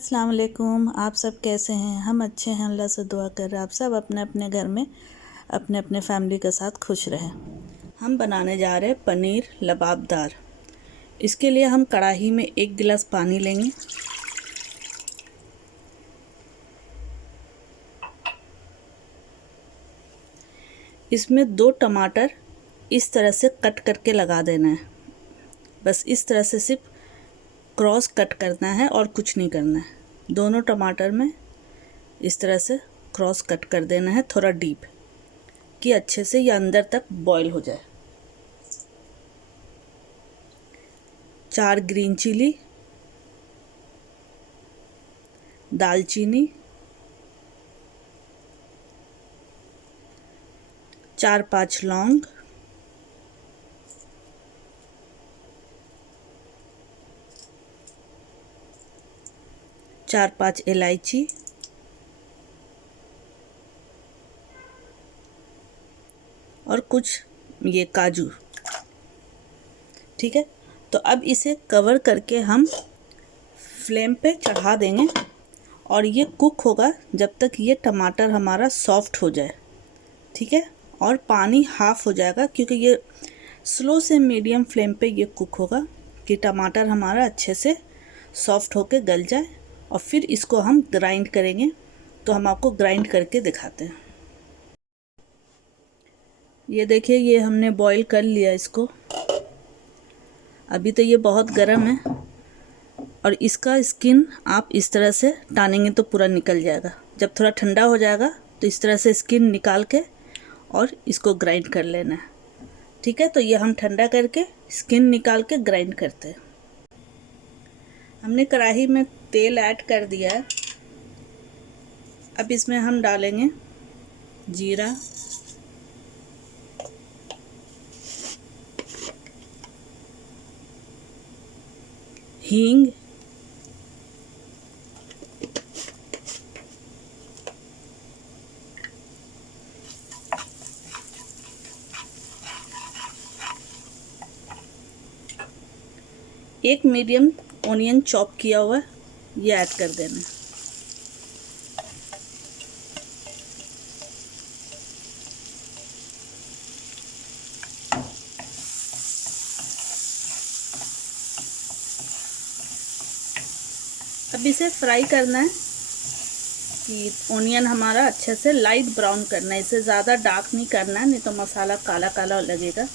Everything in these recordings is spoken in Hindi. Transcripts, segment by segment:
अस्सलाम वालेकुम। आप सब कैसे हैं? हम अच्छे हैं, अल्लाह से दुआ कर रहे हैं आप सब अपने अपने घर में अपने अपने फैमिली के साथ खुश रहें। हम बनाने जा रहे हैं पनीर लबाबदार। इसके लिए हम कढ़ाई में 1 गिलास पानी लेंगे। इसमें 2 टमाटर इस तरह से कट करके लगा देना है। बस इस तरह से सिर्फ क्रॉस कट करना है और कुछ नहीं करना है। दोनों टमाटर में इस तरह से क्रॉस कट कर देना है, थोड़ा डीप, कि अच्छे से ये अंदर तक बॉईल हो जाए। 4 ग्रीन चिली, दालचीनी, 4-5 लौंग, चार 5 इलायची, और कुछ ये काजू। ठीक है, तो अब इसे कवर करके हम फ्लेम पे चढ़ा देंगे और ये कुक होगा जब तक ये टमाटर हमारा सॉफ्ट हो जाए। ठीक है, और पानी हाफ़ हो जाएगा क्योंकि ये स्लो से मीडियम फ्लेम पे ये कुक होगा कि टमाटर हमारा अच्छे से सॉफ्ट होके गल जाए। और फिर इसको हम ग्राइंड करेंगे, तो हम आपको ग्राइंड करके दिखाते हैं। ये देखिए, ये हमने बॉईल कर लिया इसको। अभी तो ये बहुत गर्म है और इसका स्किन आप इस तरह से टानेंगे तो पूरा निकल जाएगा। जब थोड़ा ठंडा हो जाएगा तो इस तरह से स्किन निकाल के और इसको ग्राइंड कर लेना है। ठीक है, तो ये हम ठंडा करके स्किन निकाल के ग्राइंड करते हैं। हमने कढ़ाई में तेल ऐड कर दिया है। अब इसमें हम डालेंगे जीरा, हींग, एक मीडियम ऑनियन चॉप किया हुआ ये ऐड कर देना है। अब इसे फ्राई करना है कि ऑनियन हमारा अच्छे से लाइट ब्राउन करना है। इसे ज़्यादा डार्क नहीं करना है, नहीं तो मसाला काला काला लगेगा।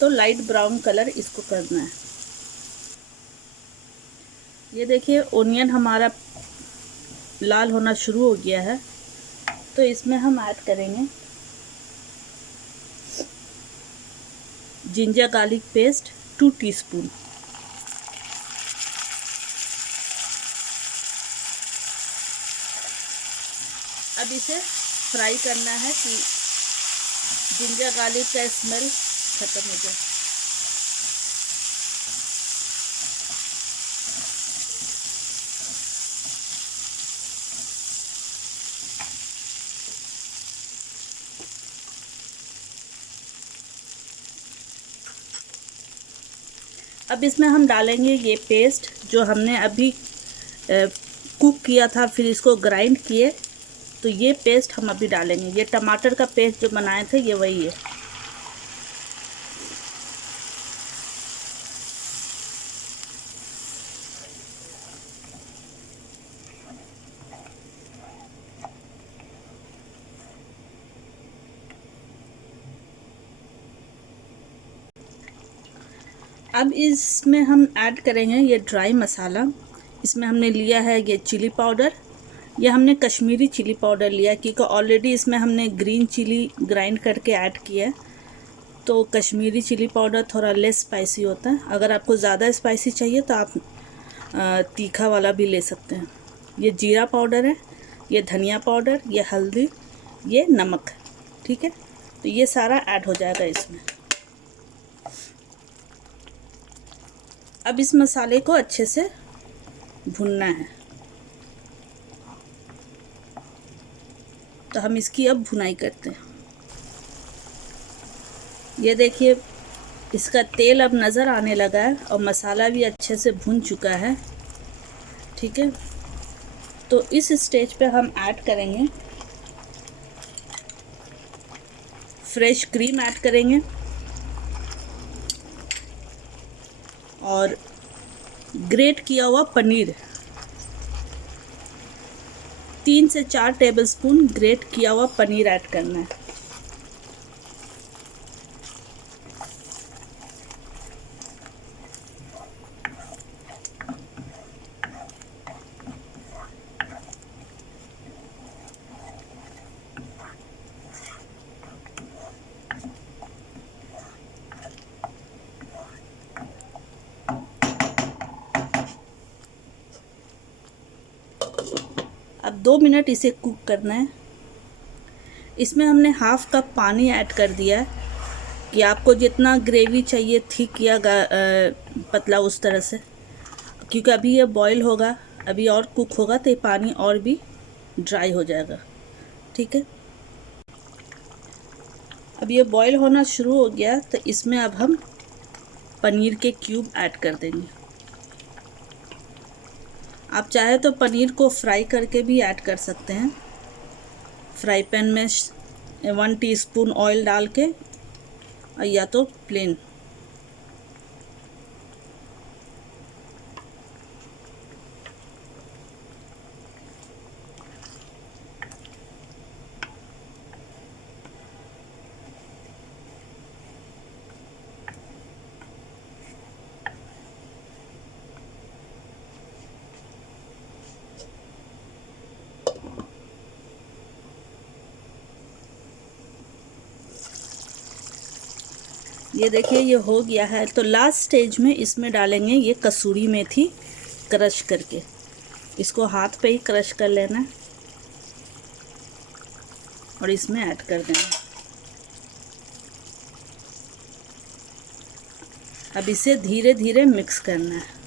तो लाइट ब्राउन कलर इसको करना है। ये देखिए, ऑनियन हमारा लाल होना शुरू हो गया है, तो इसमें हम ऐड करेंगे जिंजर गार्लिक पेस्ट 2 टीस्पून। अब इसे फ्राई करना है कि जिंजर गार्लिक का स्मेल ख़त्म हो जाए। अब इसमें हम डालेंगे ये पेस्ट जो हमने अभी कुक किया था, फिर इसको ग्राइंड किए, तो ये पेस्ट हम अभी डालेंगे। ये टमाटर का पेस्ट जो बनाए थे ये वही है। अब इसमें हम ऐड करेंगे ये ड्राई मसाला। इसमें हमने लिया है ये चिली पाउडर। ये हमने कश्मीरी चिली पाउडर लिया क्योंकि ऑलरेडी इसमें हमने ग्रीन चिली ग्राइंड करके ऐड किया है, तो कश्मीरी चिली पाउडर थोड़ा लेस स्पाइसी होता है। अगर आपको ज़्यादा स्पाइसी चाहिए तो आप तीखा वाला भी ले सकते हैं। ये जीरा पाउडर है, ये धनिया पाउडर, ये हल्दी, ये नमक। ठीक है, तो ये सारा ऐड हो जाएगा इसमें। अब इस मसाले को अच्छे से भुनना है, तो हम इसकी अब भुनाई करते हैं। ये देखिए, इसका तेल अब नज़र आने लगा है और मसाला भी अच्छे से भुन चुका है। ठीक है, तो इस स्टेज पे हम ऐड करेंगे फ्रेश क्रीम ऐड करेंगे और ग्रेट किया हुआ पनीर 3 से 4 टेबलस्पून ग्रेट किया हुआ पनीर ऐड करना है। अब 2 मिनट इसे कुक करना है। इसमें हमने हाफ कप पानी ऐड कर दिया है कि आपको जितना ग्रेवी चाहिए थिक या पतला उस तरह से, क्योंकि अभी ये बॉईल होगा, अभी और कुक होगा तो ये पानी और भी ड्राई हो जाएगा। ठीक है, अब ये बॉईल होना शुरू हो गया तो इसमें अब हम पनीर के क्यूब ऐड कर देंगे। आप चाहे तो पनीर को फ्राई करके भी ऐड कर सकते हैं। फ्राई पैन में 1 टीस्पून ऑयल डाल के, या तो प्लेन। ये देखिए ये हो गया है। तो लास्ट स्टेज में इसमें डालेंगे ये कसूरी मेथी क्रश करके। इसको हाथ पे ही क्रश कर लेना है और इसमें ऐड कर देना। अब इसे धीरे धीरे मिक्स करना है।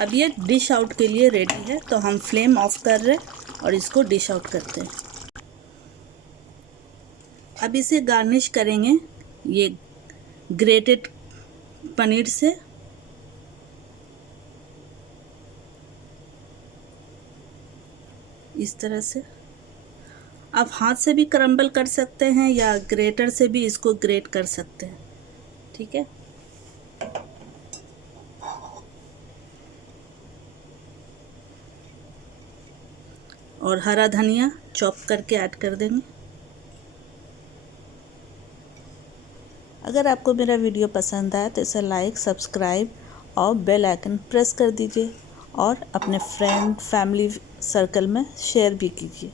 अब ये डिश आउट के लिए रेडी है, तो हम फ्लेम ऑफ कर रहे हैं और इसको डिश आउट करते हैं। अब इसे गार्निश करेंगे ये ग्रेटेड पनीर से। इस तरह से आप हाथ से भी क्रम्बल कर सकते हैं या ग्रेटर से भी इसको ग्रेट कर सकते हैं। ठीक है, और हरा धनिया चॉप करके ऐड कर देंगे। अगर आपको मेरा वीडियो पसंद आए तो इसे लाइक, सब्सक्राइब और बेल आइकन प्रेस कर दीजिए और अपने फ्रेंड फैमिली सर्कल में शेयर भी कीजिए।